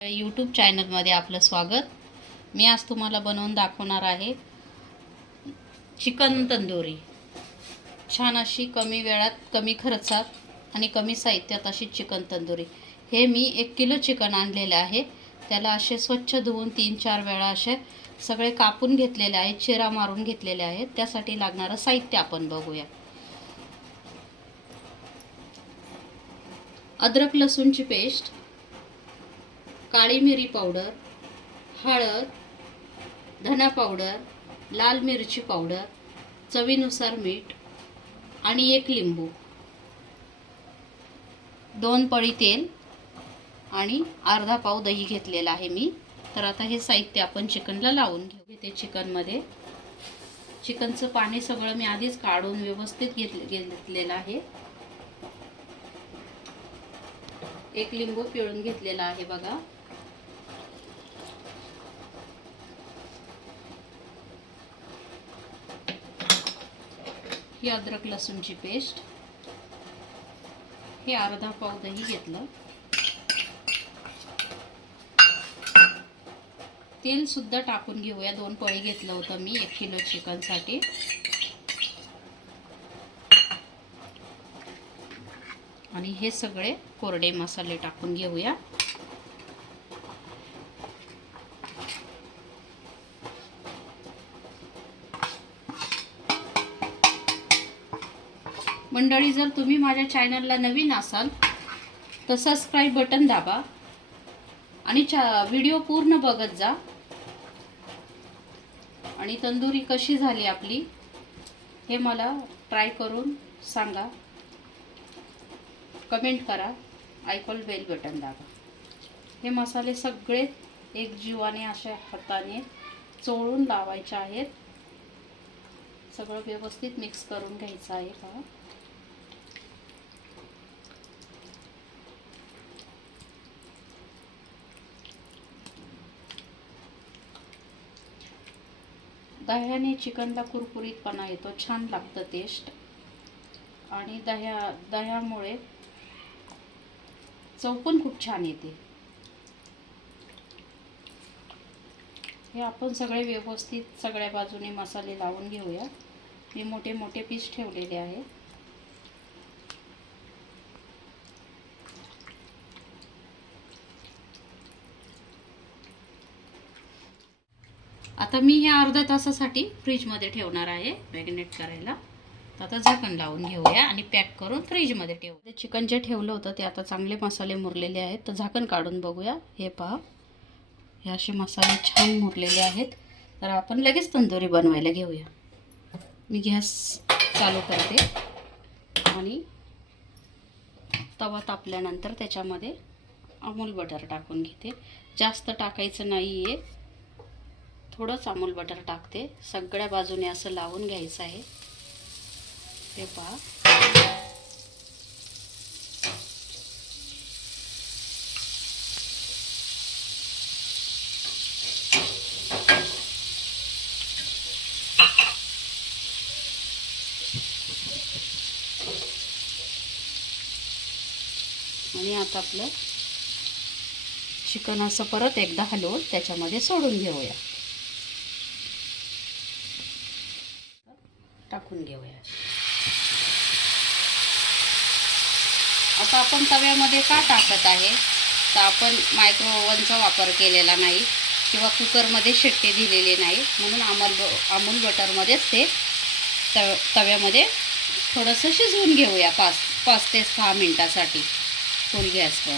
YouTube चॅनलमध्ये आपलं स्वागत. मी आज तुम्हाला बनवून दाखवणार आहे चिकन तंदुरी. छान अशी कमी वेळात कमी खर्चात आणि कमी साहित्यात अशी चिकन तंदुरी. हे मी एक किलो चिकन आणलेलं आहे. त्याला असे स्वच्छ धुवून तीन चार वेळा असे सगळे कापून घेतलेले आहेत चिरा मारून घेतलेले आहेत. त्यासाठी लागणारं साहित्य आपण बघूया. अद्रक लसूणची पेस्ट काळी मिरी पावडर हळद धना पावडर लाल मिरची पावडर चवीनुसार मीठ आणि एक लिंबू. दोन पळी तेल आणि अर्धा पाव दही घेतलेला आहे मी. तर आता हे साहित्य आपण चिकनला लावून घेऊ. घेते चिकनमध्ये. चिकनचं पाणी सगळं मी आधीच काढून व्यवस्थित घेतले घेतलेलं आहे. एक लिंबू पिळून घेतलेला आहे बघा. ही अद्रक लसूणची पेस्ट. हे अर्धा पाव दही घेतलं. तेल सुद्धा टाकून घेऊया. दोन पळी घेतलं होतं मी एक किलो चिकनसाठी. आणि हे सगळे कोरडे मसाले टाकून घेऊया. मंडळी जर तुम्ही माझ्या चॅनलला नवीन असाल तर सबस्क्राईब बटन दाबा आणि चा व्हिडिओ पूर्ण बघत जा. आणि तंदुरी कशी झाली आपली हे मला ट्राय करून सांगा. कमेंट करा. आयकॉल बेल बटन दाबा. हे मसाले सगळे एक जीवाने अशा हाताने चोळून लावायचे आहेत. सगळं व्यवस्थित मिक्स करून घ्यायचं आहे पहा दह्याने चिकनला कुरकुरीतपणा येतो छान लागतं टेस्ट आणि दह्या दह्यामुळे चव पण खूप छान येते. हे आपण सगळे व्यवस्थित सगळ्या बाजूने मसाले लावून घेऊया. मी मोठे मोठे पीस ठेवलेले आहे. आता मी हे अर्ध्या तासासाठी फ्रीजमध्ये ठेवणार आहे मॅग्नेट करायला. तर आता झाकण लावून घेऊया आणि पॅक करून फ्रीजमध्ये ठेवू. ते चिकन जे ठेवलं होतं ते आता चांगले मसाले मुरलेले आहेत. तर झाकण काढून बघूया. हे पहा. हे असे मसाले छान मुरलेले आहेत. तर आपण लगेच तंदुरी बनवायला घेऊया. मी गॅस चालू करते. आणि तवा तापल्यानंतर त्याच्यामध्ये अमूल बटर टाकून घेते. जास्त टाकायचं नाही आहे थोडंच अमूल बटर टाकते. सगळ्या बाजूने असं लावून घ्यायचं आहे. हे पहा. आणि आता आपलं चिकन असं परत एकदा हलवून त्याच्यामध्ये सोडून घेऊया. टाकून घेऊया. आता आपण तव्यामध्ये का टाकत आहे? तर आपण मायक्रो ओव्हनचा वापर केलेला नाही किंवा कुकरमध्ये शिट्टे दिलेले नाही. म्हणून अमल ब अमूल बटरमध्येच ते तव तव्यामध्ये थोडंसं शिजवून घेऊया पाच पाच ते सहा मिनटासाठी. फुल गॅसवर.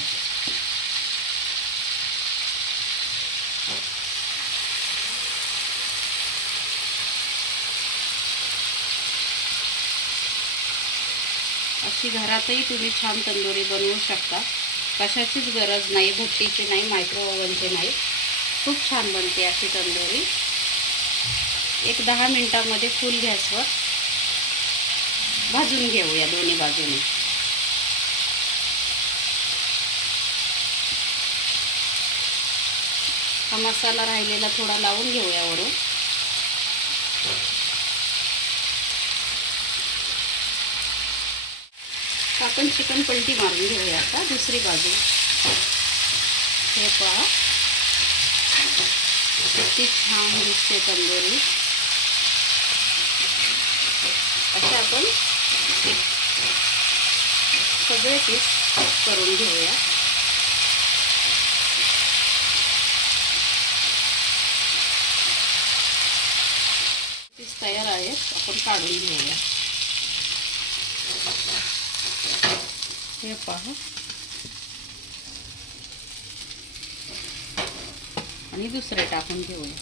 अशी घरातही तुम्ही छान तंदुरी बनवू शकता. कशाचीच गरज नाही भट्टीची नाही मायक्रो ओव्हनची नाही. खूप छान बनते अशी तंदुरी. एक दहा मिनटामध्ये फुल गॅसवर भाजून घेऊया दोन्ही बाजूने. हा मसाला राहिलेला थोडा लावून घेऊया वरून. आपण चिकन पलटी मारून घेऊया आता दुसरी बाजू. हे पहा. किती छान दिसते तंदुरी. असे आपण सगळे पीस करून घेऊया. पीस तयार आहेत आपण काढून घेऊया. हे पहा. आणि दुसरे टाकून घेऊया.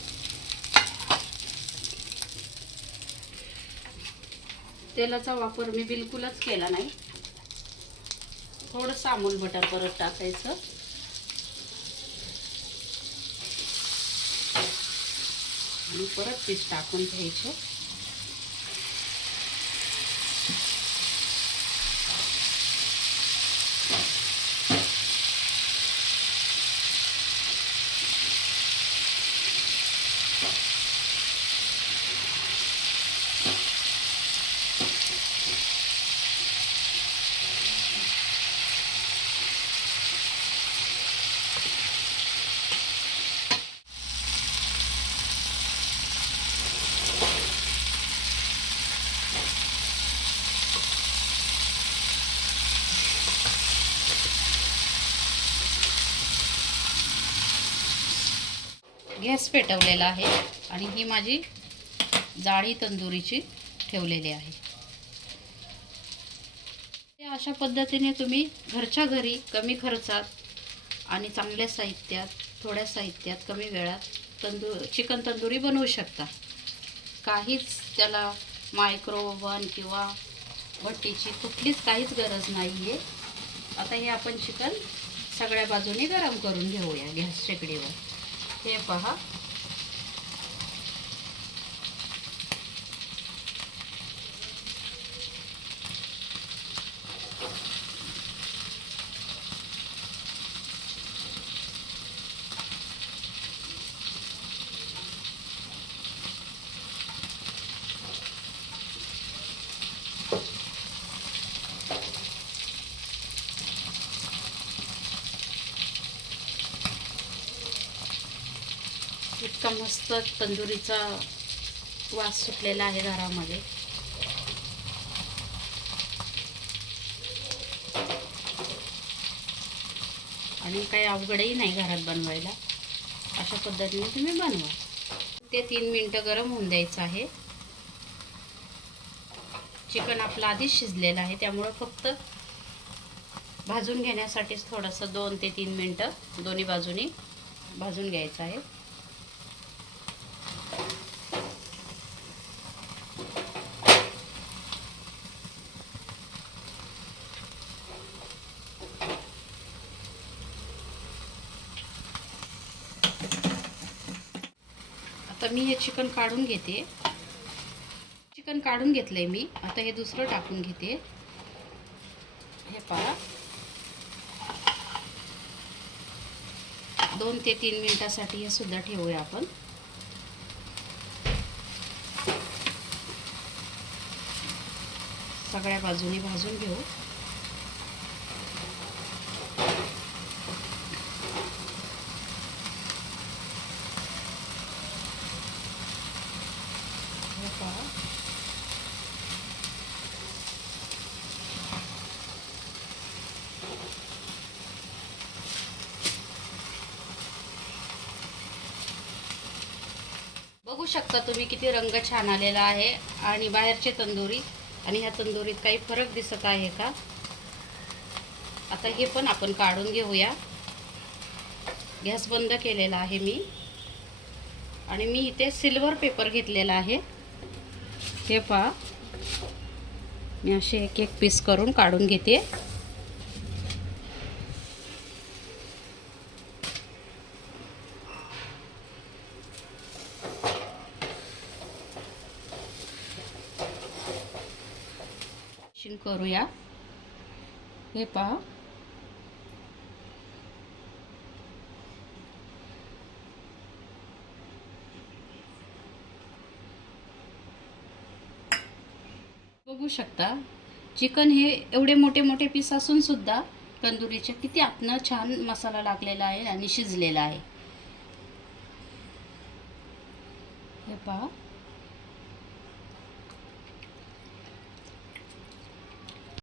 तेलाचा वापर मी बिलकुलच केला नाही. थोडंसं अमूल बटर परत टाकायचं. आणि परत पीस टाकून घ्यायचं. गॅस पेटवलेला आहे आणि ही माझी जाळी तंदुरीची ठेवलेली आहे. अशा पद्धतीने तुम्ही घरच्या घरी कमी खर्चात आणि चांगल्या साहित्यात थोड्या साहित्यात कमी वेळात तंदू चिकन तंदुरी बनवू शकता. काहीच त्याला मायक्रोवन किंवा भट्टीची कुठलीच काहीच गरज नाही आहे आता हे आपण चिकन सगळ्या बाजूने गरम करून घेऊया गॅस शेकडीवर. हे पहा. इतका मस्त तंदुरीचा वास सुटलेला आहे घरामध्ये. आणि काही अवघडही नाही घरात बनवायला. अशा पद्धतीने तुम्ही बनवा. ते तीन मिनटं गरम होऊन द्यायचं आहे. चिकन आपलं आधीच शिजलेलं आहे त्यामुळं फक्त भाजून घेण्यासाठीच थोडंसं दोन ते तीन मिनटं दोन्ही बाजूनी भाजून घ्यायचं आहे. आता मी हे चिकन काढून घेते. चिकन काढून घेतलंय मी. आता हे दुसरं टाकून घेते. हे पहा. दोन ते तीन मिनिटासाठी हे सुद्धा ठेवूया आपण. सगळ्या बाजूने भाजून घेऊ हे पहा बघू शकता तुम्ही किती रंग छान आलेला आहे आणि बाहेरचे तंदुरी. आणि ह्या तंदुरीत काही फरक दिसत आहे का? आता हे पण आपण काढून घेऊया. गॅस बंद केलेला आहे मी. आणि मी इथे सिल्वर पेपर घेतलेला आहे. हे पहा. मी असे एक एक पीस करून काढून घेते. शिन करूया. हे पहा. बघू शकता चिकन हे एवढे मोठे मोठे पीस असून सुद्धा तंदुरीच्या किती आतनं छान मसाला लागलेला आहे आणि शिजलेला आहे. हे पहा.